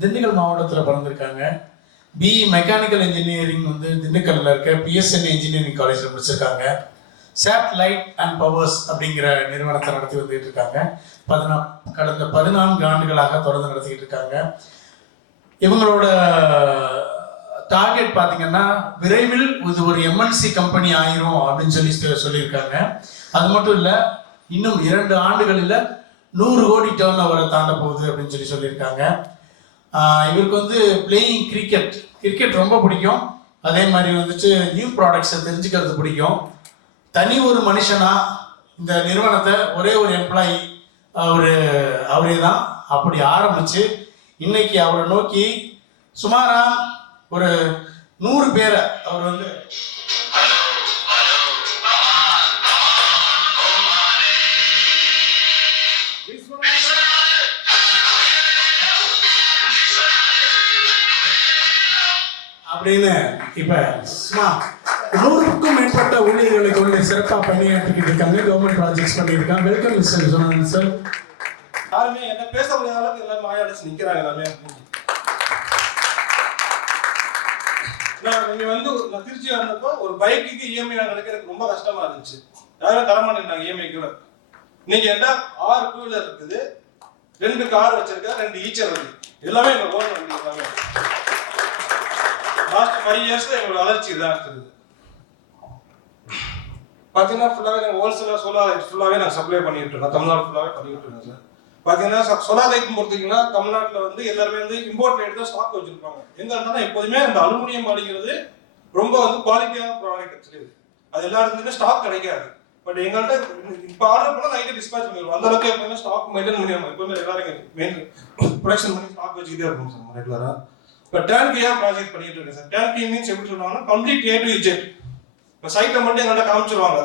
திண்டுக்கல் மாவட்டத்தில் பிறந்திருக்காங்க. BE mechanical engineering வந்து திண்டுக்கல்லில் இருக்க பிஎஸ்என் இன்ஜினியரிங் காலேஜில் முடிச்சிருக்காங்க. சேட் லைட் அண்ட் பவர்ஸ் அப்படிங்கிற நிறுவனத்தை நடத்தி வந்துகிட்டு இருக்காங்க. கடந்த 14 ஆண்டுகளாக தொடர்ந்து நடத்திக்கிட்டு இருக்காங்க. இவங்களோட டார்கெட் பார்த்தீங்கன்னா விரைவில் இது ஒரு எம்என்சி கம்பெனி ஆயிரும் அப்படின்னு சொல்லியிருக்காங்க. அது மட்டும் இல்லை, இன்னும் 2 ஆண்டுகளில் 100 கோடி டர்ன் ஓவரை தாண்ட போகுது அப்படின்னு சொல்லியிருக்காங்க. இவருக்கு வந்து பிளேயிங் கிரிக்கெட் ரொம்ப பிடிக்கும். அதே மாதிரி வந்துட்டு நியூ ப்ராடக்ட்ஸை தெரிஞ்சுக்கிறது பிடிக்கும். தனி ஒரு மனுஷனா இந்த நிறுவனத்தை ஒரே ஒரு எம்ப்ளாயி அவரே தான் அப்படி ஆரம்பிச்சு இன்னைக்கு அவரை நோக்கி சுமாரா ஒரு 100 பேரை அவர் வந்து அப்படின்னு இப்ப சும்மா 100க்கும் மேற்பட்ட ஊழியர்களை கொண்டு சிறப்பாக பணியாற்றிக்கிட்டு இருக்காங்க. கவர்மெண்ட் ப்ராஜெக்ட்ஸ் பண்ணியிருக்காங்க. Welcome mister ஜோனன் sir. யாருமே என்ன பேச முடியாத அளவுக்கு எல்லாம் மாயாடிச்சு நிற்கிறாங்க. எல்லாமே நீங்க வந்து நான் திருச்சி வந்தப்போ ஒரு பைக்குக்கு இஎம்ஐ வாங்குறதுக்கு எனக்கு ரொம்ப கஷ்டமா இருந்துச்சு. யாரும் தரமாட்டேங்கிறாங்க இஎம்ஐ கூட. இன்னைக்கு என்ன 6 டூ வீலர் இருக்குது, 2 கார் வச்சிருக்கேன், 2 ஈச்சர் இருக்கு. எல்லாமே எங்க ஓன் வண்டி எல்லாமே. லாஸ்ட் 5 இயர்ஸ்ல எங்களோட வளர்ச்சி இதான் இருக்குது. பார்த்தீங்கன்னா ஃபுல்லாகவே நாங்கள் ஹோல்சேலாக சோலார் லைட் ஃபுல்லாகவே நாங்கள் சப்ளை பண்ணிட்டு இருக்கோம். தமிழ்நாடு ஃபுல்லாகவே பண்ணிட்டு இருக்கோம் சார். பார்த்தீங்கன்னா சோலார் லைட் பொறுத்தீங்கன்னா தமிழ்நாட்டில் வந்து எல்லாருமே வந்து இம்போர்ட் லைட் தான் ஸ்டாக் வச்சிருப்பாங்க. எங்க இருந்தாலும் எப்போதுமே அந்த அலுமினியம் அப்படிங்கிறது ரொம்ப வந்து குவாலிட்டியான ப்ராடக்ட் ஆக்சுவலி. அது எல்லா இடத்துலையுமே ஸ்டாக் கிடைக்காது. பட் எங்கள்கிட்ட இப்போ ஆர்டர் பண்ணால் நைட்டு டிஸ்பேச் பண்ணிடுவோம். அந்த அளவுக்கு எப்பவுமே ஸ்டாக் மெயின்டைன் பண்ணிடுவோம். எப்பவுமே எல்லாரும் மெயின் ப்ரொடக்ஷன் பண்ணி ஸ்டாக் வச்சுக்கிட்டே இருக்கும் சார் ரெகுலராக. இப்போ டேர்ன்கியா ப்ராஜெக்ட் பண்ணிட்டு இருக்கேன் சார். டேர்ன்கி மீன்ஸ் எப்படி சொல்லுவாங்கன்னா கம்ப்ளீட் ஏ டு இஜெட். இப்போ சைட்டை மட்டும் எங்கள்கிட்ட காமிச்சிருவாங்க.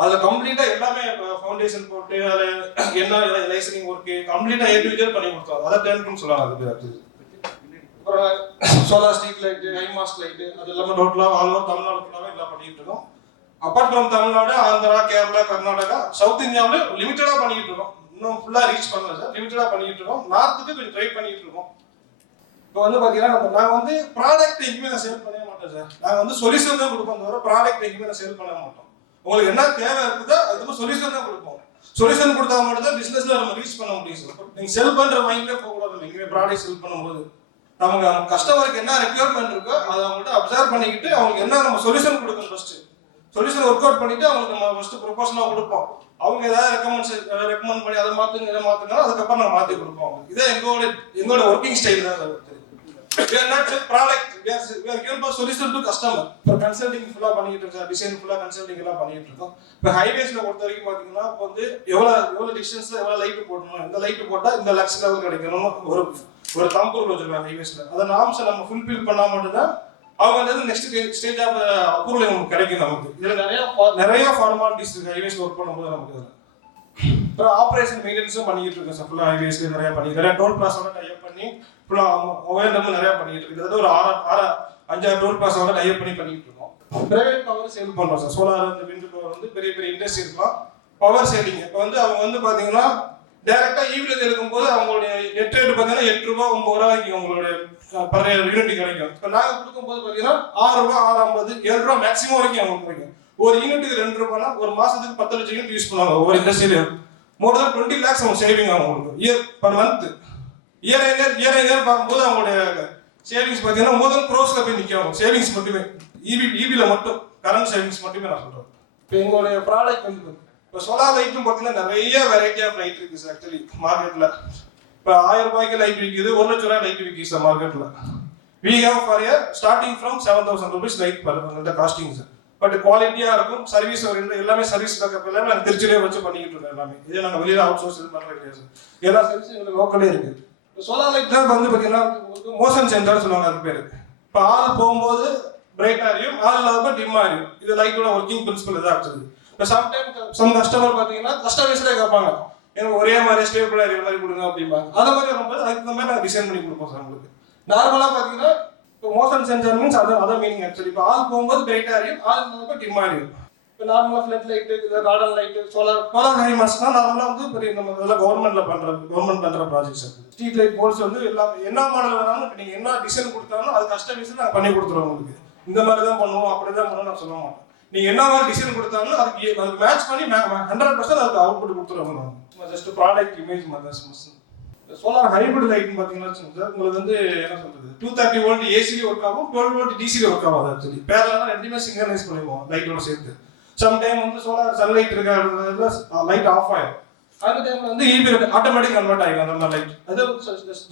அதில் கம்ப்ளீட்டாக எல்லாமே ஃபவுண்டேஷன் போட்டு அதில் என்ன லைசனிங் ஒர்க்கு கம்ப்ளீட்டாக ஏ டு இஜெட் பண்ணி கொடுத்தாங்க. அதான் டேர்ன்கின்னு சொல்லுவாங்க. அதுக்கு அப்புறம் சோலார் ஸ்ட்ரீட் லைட்டு, ஹைமாஸ்ட் லைட்டு, அது எல்லாமே டோட்டலாக ஆல் ஓவர் தமிழ்நாடு ஃபுல்லாகவே எல்லாம் பண்ணிட்டு இருக்கோம். Apart from Tamil Nadu, Andhra, Kerala, Karnataka, south இந்தியாவில் லிமிட்டடாக பண்ணிட்டு இருக்கோம். இன்னும் ஃபுல்லாக ரீச் பண்ணல சார். லிமிட்டடாக பண்ணிட்டு இருக்கோம். நார்த்துக்கு கொஞ்சம் ட்ரை பண்ணிட்டு இருக்கோம். இப்போ வந்து பார்த்தீங்கன்னா நாங்கள் வந்து ப்ராடக்ட் எங்கேயுமே நான் சேல் பண்ணவே மாட்டோம் சார். நாங்கள் வந்து சொல்யூஷன் தான் கொடுப்போம் தவிர ப்ராடக்ட் எங்கேயுமே நான் சேல் பண்ண மாட்டோம். உங்களுக்கு என்ன தேவை இருக்குதோ அதுக்கு சொல்யூஷன் தான் கொடுப்போம். சொல்யூஷன் கொடுத்தா மட்டும் தான் பிசினஸ்ல நம்ம ரீச் பண்ண முடியும் சார். நீங்க செல் பண்ற மைண்ட்ல போகக்கூடாது. எங்கேயுமே ப்ராடக்ட் செல் பண்ணும்போது நமக்கு கஸ்டமருக்கு என்ன ரெக்யர்மெண்ட் இருக்கோ அதை அவங்கள்ட்ட அப்சர்வ் பண்ணிக்கிட்டு அவங்களுக்கு என்ன நம்ம சொல்யூஷன் கொடுக்கணும். ஃபர்ஸ்ட் சொல்யூஷன் ஒர்க் அவுட் பண்ணிட்டு அவங்களுக்கு நம்ம ஃபர்ஸ்ட் ப்ரொபோசலா கொடுப்போம். அவங்க ஏதாவது ரெக்கமெண்ட் பண்ணி அதை மாத்துங்க இதை மாத்துங்க அதுக்கப்புறம் நம்ம மாற்றி கொடுப்போம். இதே எங்களோட ஒர்க்கிங் ஸ்டைல் தான் sir. We are not selling product. We are given for solution to customer. For consulting ஃபுல்லா பண்ணிட்டு இருக்கோம். டிசைன் ஃபுல்லா கன்சல்டிங் எல்லாம் பண்ணிட்டு இருக்கோம். இப்போ ஹைவேஸ்ல பொறுத்த வரைக்கும் பாத்தீங்கன்னா இப்போ வந்து எவ்வளவு டிஸ்டன்ஸ்ல எவ்வளவு லைட் போடணும், இந்த லைட் போட்டா இந்த லக்ஸ் லெவல் கிடைக்கணும் ஒரு தம்பூர் வச்சிருக்காங்க ஹைவேஸ்ல. அதை நாம்ஸ் நம்ம ஃபுல்ஃபில் பண்ணா மட்டும்தான் அவங்க வந்து நெக்ஸ்ட் ஸ்டேஜ் ஆஃப் அப்ரூவல் நமக்கு கிடைக்கும். நமக்கு இதுல நிறைய ஃபார்மாலிட்டிஸ் இருக்கு ஹைவேஸ்ல ஒர்க் பண்ணும்போது நமக்கு. அப்புறம் ஆப்ரேஷன் மெயின்டெனன்ஸும் பண்ணிட்டு இருக்கோம் சார். ஃபுல்லா ஹைவேஸ்ல நிறைய டோல் பிளாஸோட டைப் பண்ணி ஃபுல்லா ஓஎன்எம் நிறைய பண்ணிட்டு இருக்கு. அதாவது ஒரு 5-6 டோல் பிளாஸோட டைப் பண்ணிட்டு இருக்கோம். பிரைவேட் பவர் சேல் பண்றோம் சார். சோலார் அந்த விண்ட் பவர் வந்து பெரிய இண்டஸ்ட்ரி இருக்கலாம். பவர் சேலிங் இப்போ வந்து அவங்க வந்து பாத்தீங்கன்னா டைரக்டா ஈவில இருக்கும்போது அவங்களுடைய நெட் ரேட் பாத்தீங்கன்னா 8 ரூபாய் 9 ரூபாய்க்கு உங்களுடைய பர் யூனிட் கிடைக்கும். இப்போ நாங்க கொடுக்கும்போது பாத்தீங்கன்னா 6 ரூபாய் 6.50 7 ரூபாய் மேக்ஸிமம் வரைக்கும் அவங்களுக்கு கிடைக்கும். ஒரு யூனிட்டுக்கு 2 ரூபாய்னா ஒரு மாசத்துக்கு 10 லட்சம் யூனிட் யூஸ் பண்ணுவாங்க. ஒவ்வொரு இண்டஸ்ட்ரியில மோர் தென் 20 lakhs அவங்க சேவிங் ஆகும் உங்களுக்கு இயர் பர் மந்த். இயர் பார்க்கும்போது அவங்களுடைய சேவிங்ஸ் பார்த்தீங்கன்னா மோர் தென் க்ரோஸ்ல போய் நிற்கும். சேவிங்ஸ் மட்டுமே ஈபில மட்டும் கரண்ட் சேவிங்ஸ் மட்டுமே நான் சொல்றேன். இப்போ எங்களுடைய ப்ராடக்ட் வந்து இப்போ சோலார் லைட்டும் பார்த்தீங்கன்னா நிறைய வெரைட்டி ஆஃப் லைட் இருக்கு சார். ஆக்சுவலி மார்க்கெட்ல இப்போ 1000 ரூபாய்க்கு லைட் விற்கிது, 1 லட்சம் ரூபாய் லைட் விற்கிது சார் மார்க்கெட்ல. We have for a starting from 7,000 rupees light per casting sir. But குவாலிட்டியா இருக்கும். சர்வீஸ் எல்லாமே சர்வீஸ் பேக்கப் எல்லாமே நாங்கள் திருச்சியிலே வச்சு பண்ணிக்கிட்டு இருக்கோம். எல்லாமே இதே நாங்கள் வெளியில அவுட் சோர்ஸ் பண்ணுறது கிடையாது. எல்லா சர்வீஸும் எங்களுக்கு லோக்கலே இருக்கு. சோலார் லைட் தான் வந்து பார்த்தீங்கன்னா மோஷன் சென்சார்னு சொல்லுவாங்க. அது பேர் இப்போ ஆள் போகும்போது பிரைட் ஆகியும் ஆள் இல்லாதப்போ டிம் ஆகியும். இது லைட்டோட ஒர்க்கிங் பிரின்சிபல் இதாக இருக்குது. இப்போ சம்டைம் சம் கஸ்டமர் பார்த்தீங்கன்னா கஸ்டமைஸ்லேயே கேட்பாங்க, எனக்கு ஒரே மாதிரி ஸ்டேபிள் ஆகிற மாதிரி கொடுங்க அப்படிம்பாங்க. அந்த மாதிரி வரும்போது அதுக்கு தகுந்த மாதிரி நாங்கள் டிசைன் பண்ணி கொடுப்போம் சார். உங்களுக்கு நார்மலாக பார்த்தீங்கன்னா இப்போ மோஷன் சென்சார் மீன்ஸ் அதான் மீனிங் ஆக்சுவலி. இப்போ ஆள் போகும்போது பிரைட் ஆகியும் ஆள் இல்லாதப்போ டிம் ஆகியும். இப்போ நார்மலாக flood light garden light solar ஹைமாஸ்னால் நார்மலாக வந்து பெரிய நம்ம இதெல்லாம் கவர்மெண்ட் பண்ணுற ப்ராஜெக்ட்ஸ் இருக்குது. ஸ்ட்ரீட் லைட் போல்ஸ் வந்து எல்லாமே என்ன மாடல் வேணாலும் இப்போ நீங்கள் என்ன டிசைன் கொடுத்தாலும் அது கஸ்டமைஸ் நாங்கள் பண்ணி கொடுத்துருவோம் உங்களுக்கு. இந்த மாதிரி தான் பண்ணுவோம், அப்படி தான் பண்ணுவோம் நான் சொல்ல மாட்டேன். நீங்கள் என்ன மாதிரி டிசைன் கொடுத்தாலும் அதுக்கு மேட்ச் பண்ணி 100% அதுக்கு அவுட்புட் கொடுத்துருவாங்க. ஜஸ்ட் ப்ராடக்ட் இமேஜ் மாதிரி சோலார் ஹைபிரிட் லைட்னு பார்த்தீங்கன்னா சார் உங்களுக்கு வந்து என்ன சொல்றது 230 வோல்ட் ஏசிலே ஒர்க் ஆகும், 12 வோல்ட் டிசிலே ஒர்க் ஆகும். ஆக்சுவலி பேரலாக ரெண்டுமே சிங்க்ரனைஸ் பண்ணிடுவோம் லைட்டோட சேர்த்து. சம் டைம் வந்து சோலார் சன்லைட் இருக்கிற லைட் ஆஃப் ஆயிடும். அந்த டைம்ல வந்து ஈபி ஆட்டோமேட்டிக் கன்வெர்ட் ஆகிடும் அந்த மாதிரி லைட்.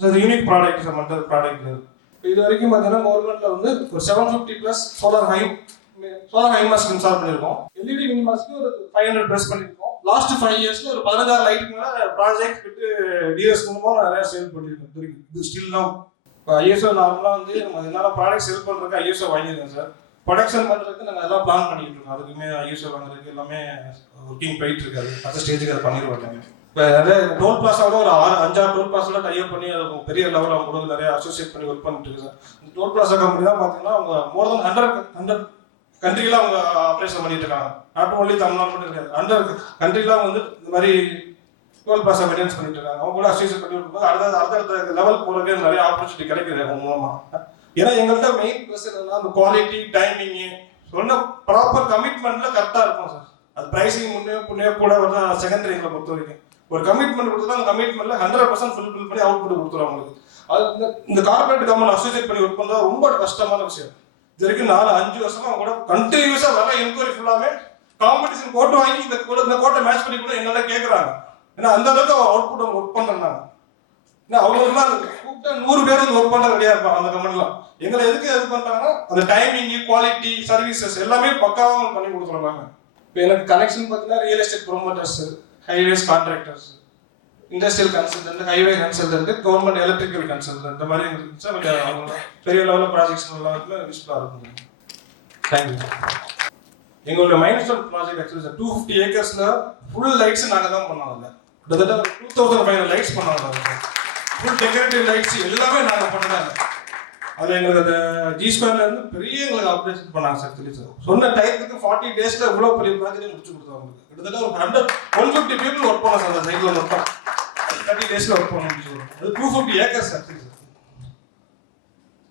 அது யூனிக் ப்ராடக்ட் சம்மந்த ப்ராடக்ட். இது வரைக்கும் பார்த்தீங்கன்னா கவர்மெண்ட்ல வந்து ஒரு 750+ சோலார் ஹைமாஸ்க் இன்ஸ்டால் பண்ணியிருக்கோம். எல்இடி மினிமாஸ்க்கு ஒரு 500+ பண்ணியிருக்கோம். லாஸ்ட் 5 இயர்ஸ்ல ஒரு 16 லைட்டுக்கு மேல ப்ராஜெக்ட் விட்டு டிஎஸ் மூலமா நிறைய சேல் பண்ணியிருக்கோம். இது ஸ்டில் நவ் ஐஎஸ்ஓ நார்மலா வந்து நம்ம என்னால ப்ராடக்ட் சேல் பண்றதுக்கு ஐஎஸ்ஓ வாங்கியிருக்கேன் சார். ப்ரொடக்ஷன் பண்றதுக்கு நாங்கள் எல்லாம் பிளான் பண்ணிட்டு இருக்கோம். அதுக்குமே ஐஎஸ்ஓ வாங்குறதுக்கு எல்லாமே ஒர்க்கிங் போயிட்டு இருக்காது. அடுத்த ஸ்டேஜுக்கு அதை பண்ணிடுவாங்க. இப்போ நிறைய டோல் பிளாஸாவோட ஒரு 5-6 டோல் பிளாஸோட டைப் பண்ணி அது பெரிய லெவலில் அவங்க கூட நிறைய அசோசியேட் பண்ணி ஒர்க் பண்ணிட்டு இருக்கு சார். இந்த டோல் பிளாஸா கம்பெனி தான் பார்த்தீங்கன்னா அவங்க மோர் தென் 100 கண்ட்ரில அவங்க ஆப்ரேஷன் பண்ணிட்டு இருக்காங்க. நாட் ஓன்லி தமிழ்நாடு மட்டும் கிடையாது, 100 கண்ட்ரில வந்து இந்த மாதிரி டோல் பிளாஸா மெயின்டெனன்ஸ் பண்ணிட்டு இருக்காங்க. அவங்க கூட அசோசியேட் பண்ணி இருக்கும்போது அடுத்த லெவல் போறதுக்கு நிறைய ஆப்பர்ச்சுனிட்டி கிடைக்குது அவங்க மூலமா. ஏன்னா எங்கள்கிட்ட மெயின் ப்ளஸ் என்னன்னா அந்த குவாலிட்டி டைமிங்கு சொன்ன ப்ராப்பர் கமிட்மெண்ட்ல கரெக்டாக இருக்கும் சார். அது ப்ரைஸிங் முன்னே கூட வந்து செகண்டரி எங்களை பொறுத்த வரைக்கும் ஒரு கமிட்மெண்ட் கொடுத்தா அந்த கமிட்மெண்ட்ல 100% ஃபுல்ஃபில் பண்ணி அவுட்புட் கொடுத்துருவாங்க அவங்களுக்கு. அது இந்த கார்பரேட் கம்பெனி அசோசியேட் பண்ணி ஒர்க் பண்ணுறது ரொம்ப கஷ்டமான விஷயம். இது வரைக்கும் 4-5 வருஷமா அவங்க கூட கண்டினியூஸா வர என்கொயரி ஃபுல்லாமே காம்படிஷன் கோட்டை வாங்கி இந்த கோட்டை மேட்ச் பண்ணி கூட என்னால கேட்குறாங்க. ஏன்னா அந்த அளவுக்கு அவுட்புட் அவங்க ஒர்க் பண்ணுறாங்க. ஏன்னா அவங்க கூப்பிட்டா 100 பேர் ஒர்க் பண்ண ரெடியா இருப்பாங்க அந்த கம்பெனிலாம். எங்களை எதுக்கு இது பண்றாங்கன்னா அந்த டைமிங் குவாலிட்டி சர்வீசஸ் எல்லாமே பக்காவாக பண்ணி கொடுத்துருவாங்க. இப்போ எனக்கு கனெக்ஷன் பார்த்தீங்கன்னா real estate promoters, highways contractors, industrial consultant, highway consultant, government electrical consultant, இந்த மாதிரி இருந்துச்சு. அவங்க பெரிய லெவலில் ப்ராஜெக்ட்ஸ் எல்லாத்துக்கும் யூஸ்ஃபுல்லாக இருக்கும். தேங்க்யூ. எங்களோட மைல்ஸ்டோன் ப்ராஜெக்ட் ஆக்சுவலி சார் 250 ஏக்கர்ஸ்ல ஃபுல் லைட்ஸ் நாங்கள் தான் பண்ணோம். அதில் கிட்டத்தட்ட 2500 லைட்ஸ் பண்ணோம். ஃபுல் டெக்கரேட்டிவ் லைட்ஸ் எல்லாமே நாங்கள் பண்ணதாங்க. அது எங்களுக்கு அந்த G2 இருந்து பெரிய எங்களுக்கு ஆப்ரேஷன் பண்ணாங்க சார். சொல்லி சார் சொன்ன டைத்துக்கு 40 டேஸ்ல இவ்வளோ பெரிய ப்ராஜெக்ட் முடிச்சு கொடுத்தாங்க. கிட்டத்தட்ட ஒரு 150 பீப்புள் ஒர்க் பண்ணோம் சார். அந்த சைட்ல ஒர்க் பண்ணோம் 30 டேஸ்ல ஒர்க் பண்ண முடிச்சு. அது 250 ஏக்கர்ஸ் சார். சரி sir.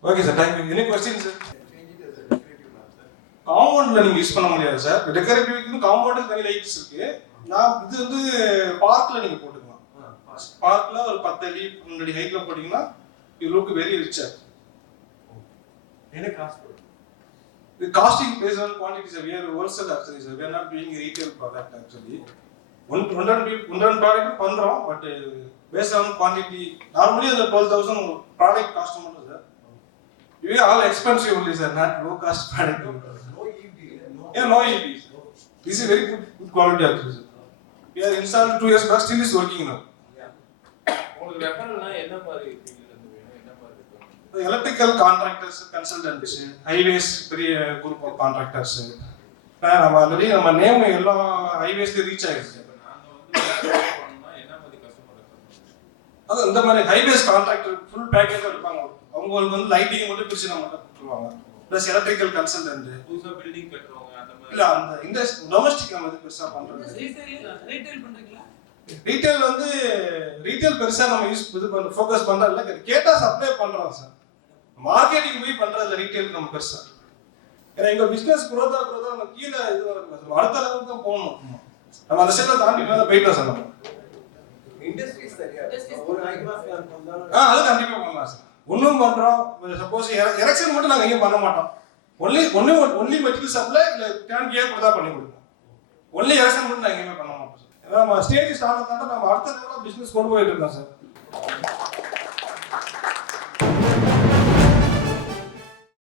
Okay sir, thank you. Any question sir? காம்பவுண்ட்ல நீங்க யூஸ் பண்ண முடியாது சார். டெக்கரேட்டிவ்க்கு காம்பவுண்டுக்கு தனி லைட்ஸ் இருக்கு. இது வந்து பார்க்ல நீங்க போட்டுக்கலாம். பார்க்ல ஒரு 10 அடி 12 அடி ஹைட்ல போட்டீங்கன்னா யூ லுக் வெரி ரிச். என்ன cost? The costing based on quantity sir. We are wholesale actually sir. We are not doing retail product actually. One product பண்றோம், but based on quantity. Normally the 12,000 product cost மட்டும் sir. We are all expensive only sir, not low cost product. No EB. Yeah, no EB. This is very good quality actually sir. We are installed 2 years back, still is working now. Yeah. உங்களுக்கு ரெஃபரல்னா என்ன மாதிரி ஃபீல்ட்ல இருந்து வேணும்? என்ன மாதிரி இருக்கு? Electrical contractors, consultants, highways பெரிய group of contractors. நம்ம ஆல்ரெடி நம்ம நேம் எல்லா ஹைவேஸ்ல ரீச் ஆயிடுச்சு. நாங்க வந்து பண்ணனும்னா என்ன மாதிரி கஸ்டமர் ரெஃபர்? அது இந்த மாதிரி ஹைவேஸ் கான்ட்ராக்டர் ஃபுல் பேக்கேஜ் இருப்பாங்க. அவங்களுக்கு வந்து லைட்டிங் மட்டும் பிரிச்சு நம்ம கொடுத்துருவாங்க. ப்ளஸ் எலக்ட்ரிக்கல் கன்சல்டன்ட், புதுசா பில்டிங் கட்டுறவங்க அந்த மாதிரி. இல்ல அந்த இண்டஸ்ட்ரி டொமஸ்டிக் நம்ம வந்து பெருசா பண்றது. ரீட்டைல் பண்றீங்களா? ரீட்டைல் வந்து ரீட்டைல் பெருசா நம்ம ஃபோக்கஸ் பண்றது இல்ல. கேட்டா சப்ளை பண்றோம் சார். மார்க்கெட்டிங் போய் பண்றதுல ரீட்டைல் நம்ம பெருசா. ஏன்னா எங்க பிசினஸ் குரோதா நம்ம கீழ இது வரக்கூடாது, அடுத்த லெவலுக்கு தான் போகணும். நம்ம அந்த சைட்ல தாண்டி மேல போயிட்டோம் சார். நம்ம இண்டஸ்ட்ரீஸ் சரியா ஒரு ஹைமாஸ் பண்ணாலும் அது கண்டிப்பா பண்ணலாம் சார். ஒன்றும் பண்றோம். சப்போஸ் எலெக்ஷன் மட்டும் நாங்கள் எங்கேயும் பண்ண மாட்டோம். ஒன்லி மெட்டீரியல் சப்ளை இல்லை டேன் கேர் கூட தான் பண்ணி கொடுப்போம். ஒன்லி எலெக்ஷன் மட்டும் நாங்கள் எங்கேயுமே பண்ண மாட்டோம் சார். ஏன்னா நம்ம ஸ்டேஜ் ஸ்டார்ட் ஆனதால நம்ம அடுத்த லெவலில் பிஸ்னஸ் கொண்டு போயிட்டு இருக்கோம் சார்.